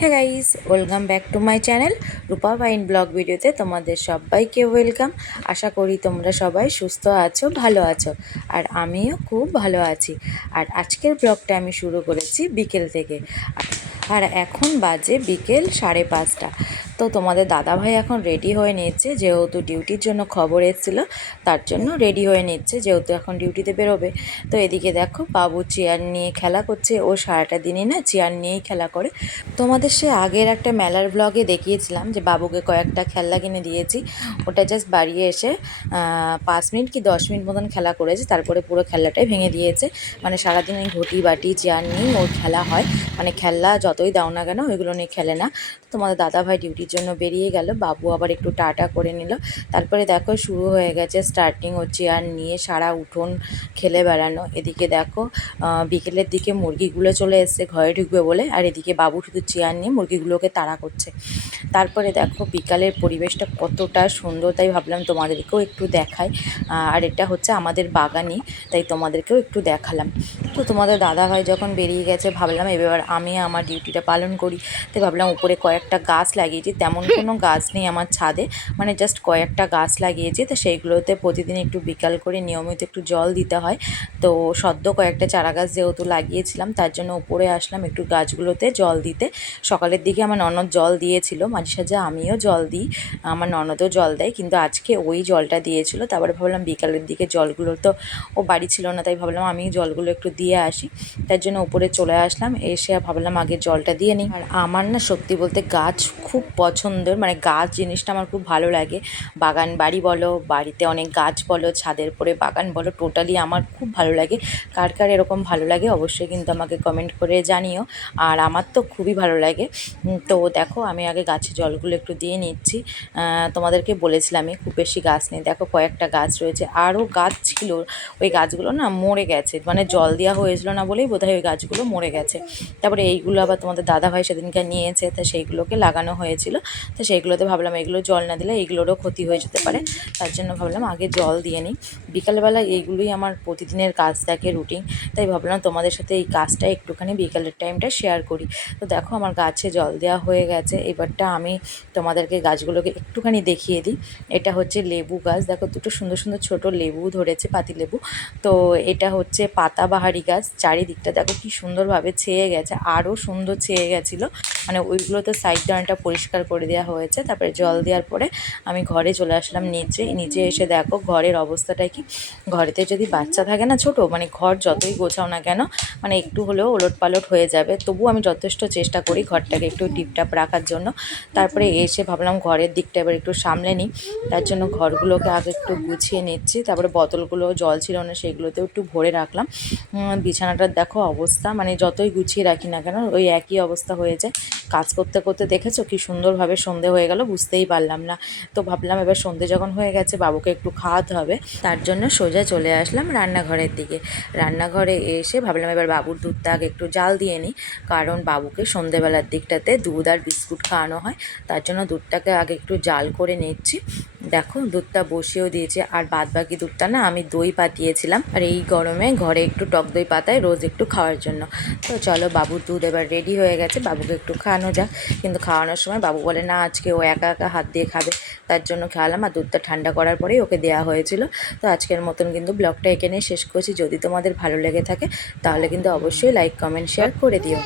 Hey guys welcome back to my channel Rupa vine blog ভিডিওতে তোমাদের সবাইকে welcome আশা করি তোমরা সবাই সুস্থ আছো, ভালো আছো, আর আমিও খুব ভালো আছি। আর আজকের ব্লগটা আমি শুরু করেছি বিকেল থেকে। আর এখন বাজে বিকেল সাড়ে পাঁচটা। তো তোমাদের দাদাভাই এখন রেডি হয়ে নিচ্ছে, যেহেতু ডিউটির জন্য খবর এসেছিল, তার জন্য রেডি হয়ে নিচ্ছে, যেহেতু এখন ডিউটিতে বেরোবে। তো এদিকে দেখো, বাবু চেয়ার নিয়ে খেলা করছে, ও সারাটা দিনই না চেয়ার নিয়েই খেলা করে। তোমাদের সে আগের একটা মেলার ব্লগে দেখিয়েছিলাম, যে বাবুকে কয়েকটা খেলনা কিনে দিয়েছি। ওটা জাস্ট বাড়িয়ে এসে পাঁচ মিনিট কি দশ মিনিট মতন খেলা করেছে, তারপরে পুরো খেলাটাই ভেঙে দিয়েছে। মানে সারাদিন ওই ঘটি বাটি চেয়ার নিয়েই ওর খেলা হয়। মানে খেলনা যতই দাও না কেন, ওইগুলো নিয়ে খেলে না। তোমাদের দাদাভাই ডিউটির জন্য বেরিয়ে গেল। বাবু আবার একটু টাটা করে নিল। তারপরে দেখো শুরু হয়ে গেছে স্টার্টিং ও চেয়ার নিয়ে সারা উঠোন খেলে বেড়ানো। এদিকে দেখো বিকেলের দিকে মুরগিগুলো চলে এসছে, ঘরে ঢুকবে বলে। আর এদিকে বাবু শুধু চেয়ার নিয়ে মুরগিগুলোকে তাড়া করছে। তারপরে দেখো বিকালের পরিবেশটা কতটা সুন্দর, তাই ভাবলাম তোমাদেরকেও একটু দেখাই। আর এটা হচ্ছে আমাদের বাগানই, তাই তোমাদেরকেও একটু দেখালাম। তো তোমাদের দাদা ভাই যখন বেরিয়ে গেছে, ভাবলাম এবার আমি আমার ডিউটিটা পালন করি। তাই ভাবলাম উপরে কয়েকটা গাছ লাগিয়েছি। তেমন কোনো গাছ নেই আমার ছাদে। মানে জাস্ট কয়েকটা গাছ লাগিয়েছি, তো সেইগুলোতে প্রতিদিন একটু বিকাল করে নিয়মিত একটু জল দিতে হয়। তো সদ্য কয়েকটা চারা গাছ যেহেতু লাগিয়েছিলাম, তার জন্য উপরে আসলাম একটু গাছগুলোতে জল দিতে। সকালের দিকে আমার ননদ জল দিয়েছিল, মাঝে সাঝে আমিও জল দিই, আমার ননদও জল দেয়, কিন্তু আজকে ওই জলটা দিয়েছিল, তারপরে ভাবলাম বিকালের দিকে জলগুলো তো ও বাড়ি ছিল না, তাই ভাবলাম আমি জলগুলো একটু দিয়ে আসি। তার জন্য উপরে চলে আসলাম, এসে ভাবলাম আগে জলটা দিয়ে নিই। আর আমার না সত্যি বলতে গাছ খুব পছন্দের মানে গাছ জিনিসটা আমার খুব ভালো লাগে। বাগান বাড়ি বলো, বাড়িতে অনেক গাছ বলো, ছাদের পরে বাগান বলো, টোটালি আমার খুব ভালো লাগে। কার কার এরকম ভালো লাগে অবশ্যই কিন্তু আমাকে কমেন্ট করে জানিও। আর আমার তো খুবই ভালো লাগে। তো দেখো, আমি আগে গাছে জলগুলো একটু দিয়ে নিচ্ছি। তোমাদেরকে বলেছিলামই খুব বেশি গাছ নেই। দেখো, কয়েকটা গাছ রয়েছে। আরও গাছ ছিল, ওই গাছগুলো না মরে গেছে। মানে জল দেওয়া হয়েছিল না বলেই বোধহয় ওই গাছগুলো মরে গেছে। তারপরে এইগুলো আবার তোমাদের দাদাভাই সেদিনকে নিয়েছে, তা সেইগুলোকে লাগানো হয়েছিল। তো সেইগুলোতে ভাবলাম এগুলো জল না দিলে এইগুলোরও ক্ষতি হয়ে যেতে পারে। তার জন্য ভাবলাম আগে জল দিয়ে নিই। বিকালবেলা এইগুলোই আমার প্রতিদিনের কাজ থাকে রুটিন তাই ভাবলাম তোমাদের সাথে এই কাজটা একটুখানি বিকালের টাইমটা শেয়ার করি। তো দেখো আমার গাছে জল দেওয়া হয়ে গেছে। এবারটা আমি তোমাদেরকে গাছগুলোকে একটুখানি দেখিয়ে দিই। এটা হচ্ছে লেবু গাছ। দেখো দুটো সুন্দর সুন্দর ছোট লেবু ধরেছে, পাতি লেবু। তো এটা হচ্ছে পাতাবাহারি গাছ। চারিদিকটা দেখো কি সুন্দরভাবে ছেয়ে গেছে, আরও সুন্দর ছেয়ে গেছিল। মানে ওইগুলোতে সাইড ডানটা পরিষ্কার করে দেওয়া হয়েছে, তারপরে জল দেওয়ার পরে আমি ঘরে চলে আসলাম নিচে। নিচে এসে দেখো ঘরের অবস্থাটা কি? ঘরেতে যদি বাচ্চা থাকে না ছোট মানে ঘর যতই গোছাও না কেন মানে একটু হলেও ওলট পালট হয়ে যাবে। তবু আমি যথেষ্ট চেষ্টা করি ঘরটাকে একটু টিপটাপ রাখার জন্য। তারপরে এসে ভাবলাম ঘরের দিকটা এবার একটু সামলে নিই। তার জন্য ঘরগুলোকে আগে একটু গুছিয়ে নিচ্ছি। তারপরে বোতলগুলো, জল ছিল না সেগুলোতেও একটু ভরে রাখলাম। বিছানাটার দেখো অবস্থা মানে যতই গুছিয়ে রাখি না কেন, ওই একই অবস্থা হয়ে যায়। কাজ করতে করতে দেখেছ কি সুন্দরভাবে সন্ধে হয়ে গেল, বুঝতেই পারলাম না। তো ভাবলাম এবার সন্ধে যখন হয়ে গেছে, বাবুকে একটু খাওয়াতে হবে। তার জন্য সোজা চলে আসলাম রান্নাঘরের দিকে। রান্নাঘরে এসে ভাবলাম এবার বাবুর দুধটা আগে একটু জাল দিয়ে নিই, কারণ বাবুকে সন্ধেবেলার দিকটাতে দুধ আর বিস্কুট খাওয়ানো হয়। তার জন্য দুধটাকে আগে একটু জাল করে নিচ্ছি। দেখো, দুধটা বসিয়েও দিয়েছে, আর বাদ বাকি দুধটা না আমি দই পাতিয়েছিলাম, আর এই গরমে ঘরে একটু টক দই পাতায় রোজ একটু খাওয়ার জন্য। তো চলো, বাবুর দুধ এবার রেডি হয়ে গেছে, বাবুকে একটু খাওয়ানো যাক। কিন্তু খাওয়ানোর সময় বাবু বলে, না, আজকে ও একা একা হাত দিয়ে খাবে। তার জন্য খাওয়ালাম, আর দুধটা ঠান্ডা করার পরেই ওকে দেওয়া হয়েছিল। তো আজকের মতন কিন্তু ব্লগটা এখানেই শেষ করছি। যদি তোমাদের ভালো লেগে থাকে, তাহলে কিন্তু অবশ্যই লাইক কমেন্ট শেয়ার করে দিও।